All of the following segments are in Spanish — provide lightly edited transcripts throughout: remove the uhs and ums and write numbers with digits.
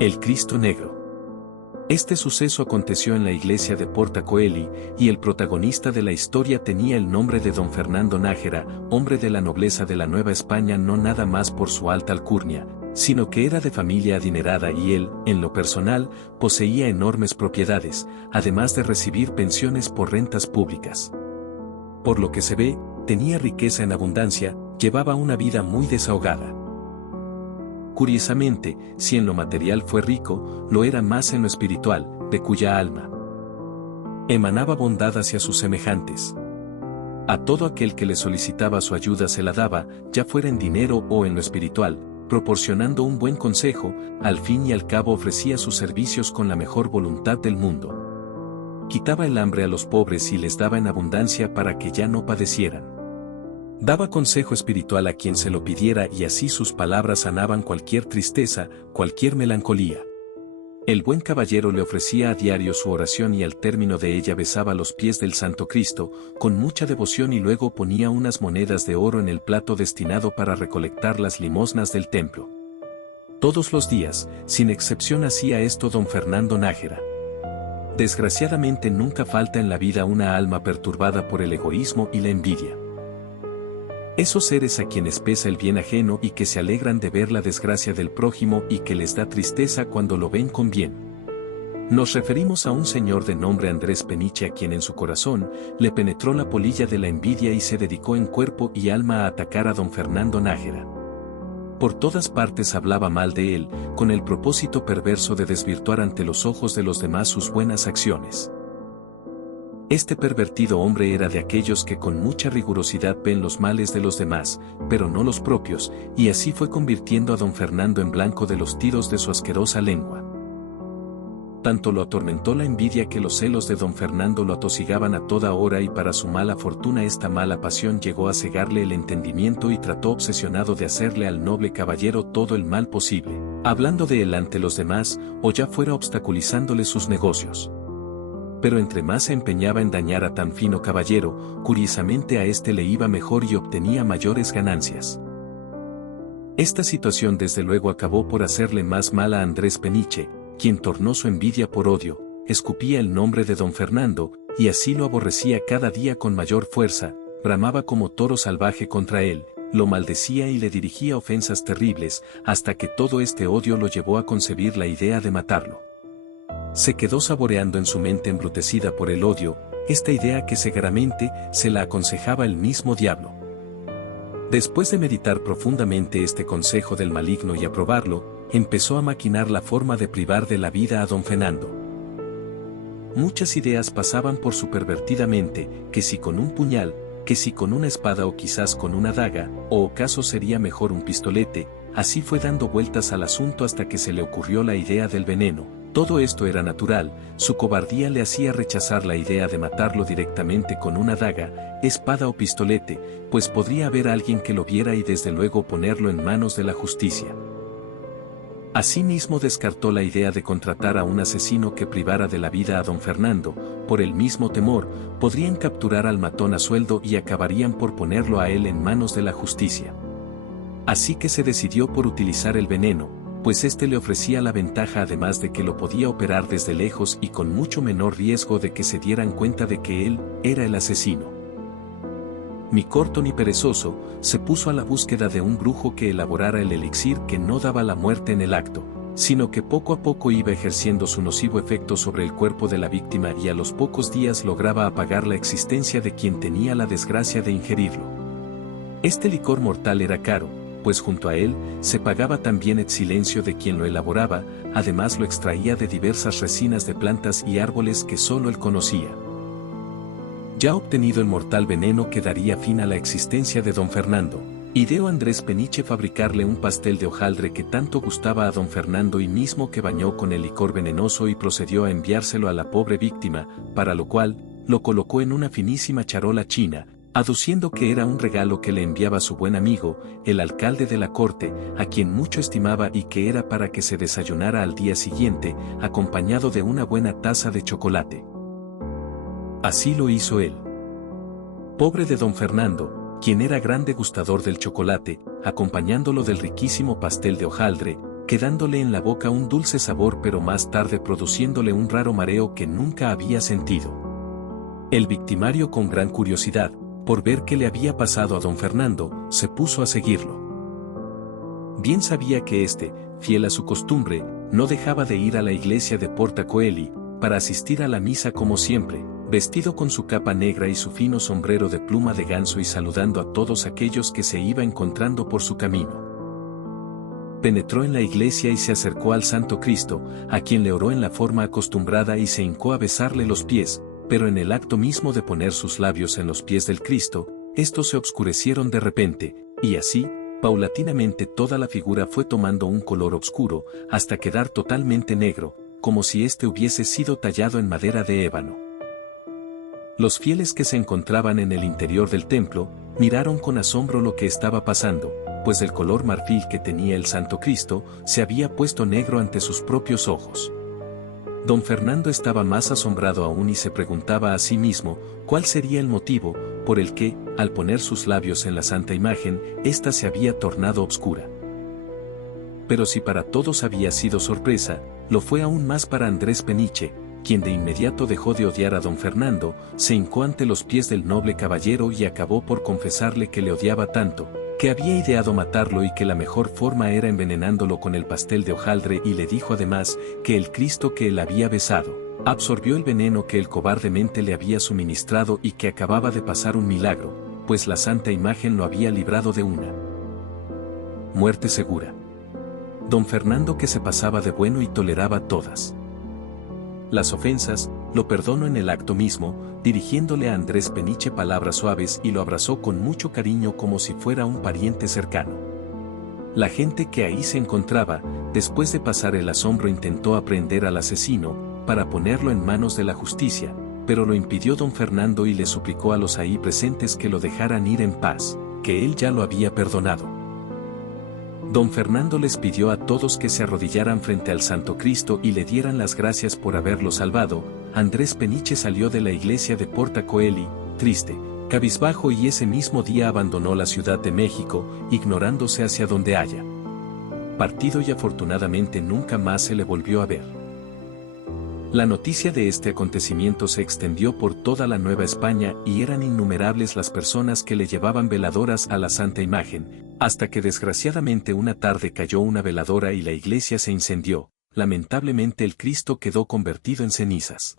El Cristo Negro. Este suceso aconteció en la iglesia de Porta Coeli, y el protagonista de la historia tenía el nombre de don Fernando Nájera, hombre de la nobleza de la Nueva España, no nada más por su alta alcurnia, sino que era de familia adinerada y él, en lo personal, poseía enormes propiedades, además de recibir pensiones por rentas públicas. Por lo que se ve, tenía riqueza en abundancia, llevaba una vida muy desahogada. Curiosamente, si en lo material fue rico, lo era más en lo espiritual, de cuya alma emanaba bondad hacia sus semejantes. A todo aquel que le solicitaba su ayuda se la daba, ya fuera en dinero o en lo espiritual, proporcionando un buen consejo, al fin y al cabo ofrecía sus servicios con la mejor voluntad del mundo. Quitaba el hambre a los pobres y les daba en abundancia para que ya no padecieran. Daba consejo espiritual a quien se lo pidiera y así sus palabras sanaban cualquier tristeza, cualquier melancolía. El buen caballero le ofrecía a diario su oración y al término de ella besaba los pies del Santo Cristo, con mucha devoción, y luego ponía unas monedas de oro en el plato destinado para recolectar las limosnas del templo. Todos los días, sin excepción, hacía esto don Fernando Nájera. Desgraciadamente nunca falta en la vida una alma perturbada por el egoísmo y la envidia. Esos seres a quienes pesa el bien ajeno y que se alegran de ver la desgracia del prójimo y que les da tristeza cuando lo ven con bien. Nos referimos a un señor de nombre Andrés Peniche, a quien en su corazón le penetró la polilla de la envidia y se dedicó en cuerpo y alma a atacar a don Fernando Nájera. Por todas partes hablaba mal de él, con el propósito perverso de desvirtuar ante los ojos de los demás sus buenas acciones. Este pervertido hombre era de aquellos que con mucha rigurosidad ven los males de los demás, pero no los propios, y así fue convirtiendo a don Fernando en blanco de los tiros de su asquerosa lengua. Tanto lo atormentó la envidia que los celos de don Fernando lo atosigaban a toda hora, y para su mala fortuna esta mala pasión llegó a cegarle el entendimiento y trató obsesionado de hacerle al noble caballero todo el mal posible, hablando de él ante los demás, o ya fuera obstaculizándole sus negocios. Pero entre más se empeñaba en dañar a tan fino caballero, curiosamente a éste le iba mejor y obtenía mayores ganancias. Esta situación desde luego acabó por hacerle más mal a Andrés Peniche, quien tornó su envidia por odio, escupía el nombre de don Fernando, y así lo aborrecía cada día con mayor fuerza, bramaba como toro salvaje contra él, lo maldecía y le dirigía ofensas terribles, hasta que todo este odio lo llevó a concebir la idea de matarlo. Se quedó saboreando en su mente embrutecida por el odio, esta idea que cegaramente se la aconsejaba el mismo diablo. Después de meditar profundamente este consejo del maligno y aprobarlo, empezó a maquinar la forma de privar de la vida a don Fernando. Muchas ideas pasaban por su pervertida mente, que si con un puñal, que si con una espada o quizás con una daga, o acaso sería mejor un pistolete. Así fue dando vueltas al asunto hasta que se le ocurrió la idea del veneno. Todo esto era natural, su cobardía le hacía rechazar la idea de matarlo directamente con una daga, espada o pistolete, pues podría haber alguien que lo viera y desde luego ponerlo en manos de la justicia. Asimismo descartó la idea de contratar a un asesino que privara de la vida a don Fernando, por el mismo temor, podrían capturar al matón a sueldo y acabarían por ponerlo a él en manos de la justicia. Así que se decidió por utilizar el veneno, pues este le ofrecía la ventaja además de que lo podía operar desde lejos y con mucho menor riesgo de que se dieran cuenta de que él era el asesino. Ni corto ni perezoso, se puso a la búsqueda de un brujo que elaborara el elixir que no daba la muerte en el acto, sino que poco a poco iba ejerciendo su nocivo efecto sobre el cuerpo de la víctima y a los pocos días lograba apagar la existencia de quien tenía la desgracia de ingerirlo. Este licor mortal era caro, pues junto a él se pagaba también el silencio de quien lo elaboraba, además lo extraía de diversas resinas de plantas y árboles que solo él conocía. Ya obtenido el mortal veneno que daría fin a la existencia de don Fernando, ideó Andrés Peniche fabricarle un pastel de hojaldre que tanto gustaba a don Fernando y mismo que bañó con el licor venenoso y procedió a enviárselo a la pobre víctima, para lo cual, lo colocó en una finísima charola china, aduciendo que era un regalo que le enviaba su buen amigo, el alcalde de la corte, a quien mucho estimaba y que era para que se desayunara al día siguiente, acompañado de una buena taza de chocolate. Así lo hizo él. Pobre de don Fernando, quien era gran degustador del chocolate, acompañándolo del riquísimo pastel de hojaldre, quedándole en la boca un dulce sabor pero más tarde produciéndole un raro mareo que nunca había sentido. El victimario, con gran curiosidad, por ver qué le había pasado a don Fernando, se puso a seguirlo. Bien sabía que éste, fiel a su costumbre, no dejaba de ir a la iglesia de Porta Coeli, para asistir a la misa como siempre, vestido con su capa negra y su fino sombrero de pluma de ganso y saludando a todos aquellos que se iba encontrando por su camino. Penetró en la iglesia y se acercó al Santo Cristo, a quien le oró en la forma acostumbrada y se hincó a besarle los pies, pero en el acto mismo de poner sus labios en los pies del Cristo, estos se obscurecieron de repente, y así, paulatinamente toda la figura fue tomando un color oscuro, hasta quedar totalmente negro, como si éste hubiese sido tallado en madera de ébano. Los fieles que se encontraban en el interior del templo, miraron con asombro lo que estaba pasando, pues el color marfil que tenía el Santo Cristo, se había puesto negro ante sus propios ojos. Don Fernando estaba más asombrado aún y se preguntaba a sí mismo, cuál sería el motivo, por el que, al poner sus labios en la santa imagen, ésta se había tornado obscura. Pero si para todos había sido sorpresa, lo fue aún más para Andrés Peniche, quien de inmediato dejó de odiar a don Fernando, se hincó ante los pies del noble caballero y acabó por confesarle que le odiaba tanto, que había ideado matarlo y que la mejor forma era envenenándolo con el pastel de hojaldre, y le dijo además que el Cristo que él había besado, absorbió el veneno que él cobardemente le había suministrado y que acababa de pasar un milagro, pues la santa imagen lo había librado de una muerte segura. Don Fernando, que se pasaba de bueno y toleraba todas las ofensas, lo perdonó en el acto mismo, dirigiéndole a Andrés Peniche palabras suaves y lo abrazó con mucho cariño como si fuera un pariente cercano. La gente que ahí se encontraba, después de pasar el asombro, intentó aprehender al asesino, para ponerlo en manos de la justicia, pero lo impidió don Fernando y le suplicó a los ahí presentes que lo dejaran ir en paz, que él ya lo había perdonado. Don Fernando les pidió a todos que se arrodillaran frente al Santo Cristo y le dieran las gracias por haberlo salvado. Andrés Peniche salió de la iglesia de Porta Coeli, triste, cabizbajo, y ese mismo día abandonó la Ciudad de México, ignorándose hacia dónde haya partido, y afortunadamente nunca más se le volvió a ver. La noticia de este acontecimiento se extendió por toda la Nueva España y eran innumerables las personas que le llevaban veladoras a la santa imagen, hasta que desgraciadamente una tarde cayó una veladora y la iglesia se incendió. Lamentablemente el Cristo quedó convertido en cenizas.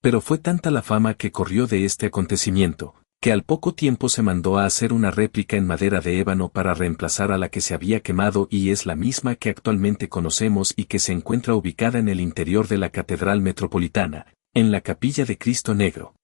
Pero fue tanta la fama que corrió de este acontecimiento, que al poco tiempo se mandó a hacer una réplica en madera de ébano para reemplazar a la que se había quemado, y es la misma que actualmente conocemos y que se encuentra ubicada en el interior de la Catedral Metropolitana, en la Capilla de Cristo Negro.